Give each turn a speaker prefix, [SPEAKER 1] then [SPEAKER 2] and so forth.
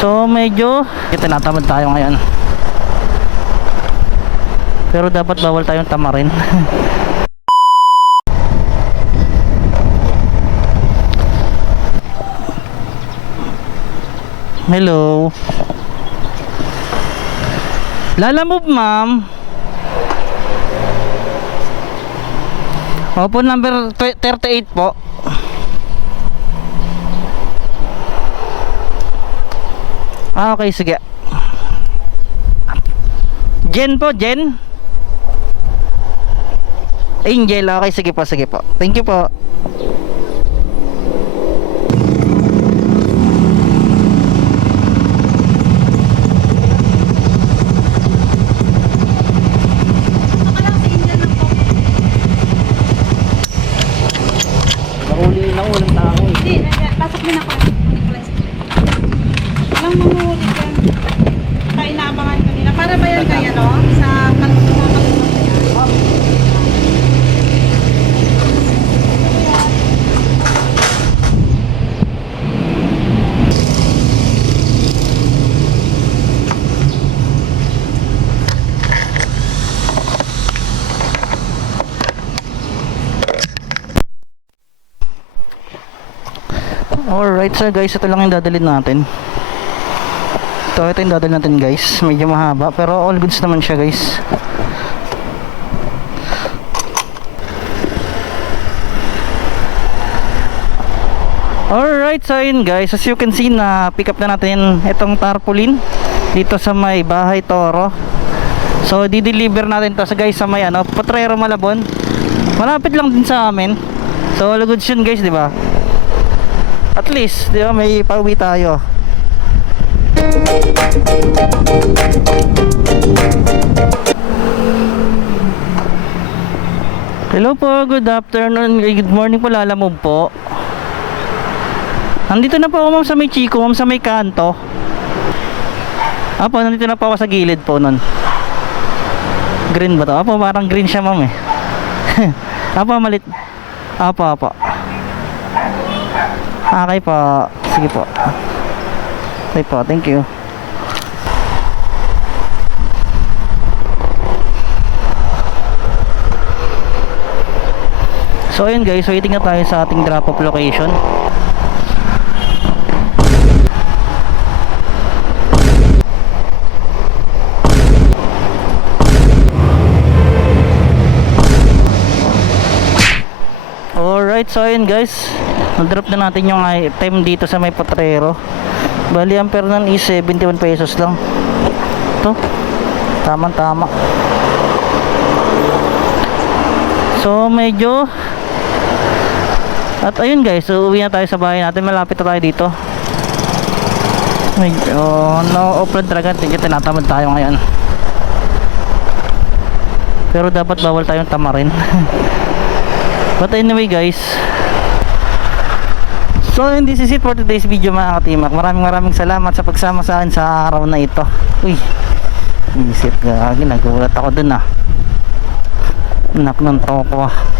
[SPEAKER 1] So medyo tinatamad tayo ngayon. Pero dapat bawal tayong tamarin. Hello. Lala move, ma'am. Opo, number tw- 38 po. Ah, okay, sige. Jen po, Jen. Angel, okay, sige po, sige po. Thank you po. Nahuli na ulang tao eh.
[SPEAKER 2] Hindi, pasok din ako. Para ba yan kaya, no? Sa kaya?
[SPEAKER 1] Alright so guys, ito lang yung dadalhin natin. Ito, ito yung dadalhin natin guys. Medyo mahaba pero all goods naman siya guys. Alright, so yun guys, as you can see na pick up na natin itong tarpaulin dito sa may bahay Toro. So di-deliver natin to sa guys sa may ano, Potrero Malabon. Malapit lang din sa amin. So all goods yun guys, di ba? At least, di ba, may pauwi tayo. Hello po, good afternoon, eh, good morning po, lalamove po. Nandito na po ako ma'am sa may Chico, ma'am sa may kanto. Apo, nandito na po ako sa gilid po nun. Green ba to? Apo, parang green siya ma'am eh. Apo, malit. Apo, apo. Okay po. Sige po. Okay po. Thank you. So ayun guys, waiting na tayo sa ating drop off location. Alright, so ayun guys Na-drop na natin yung item dito sa may potrero. Bali ang per nun is 71 pesos lang. Ito Tamang tama. So medyo At ayun guys, so uwi na tayo sa bahay natin. Malapit na tayo dito. Medyo no off-road talaga. Medyo tinatamad tayo ngayon. Pero dapat bawal tayong tamarin. But anyway guys. So and this is it for today's video mga katimak Maraming maraming salamat sa pagsama sa akin sa araw na ito. Uy. Isip gagi nagulat ako dun ah. Anak ng toko. ah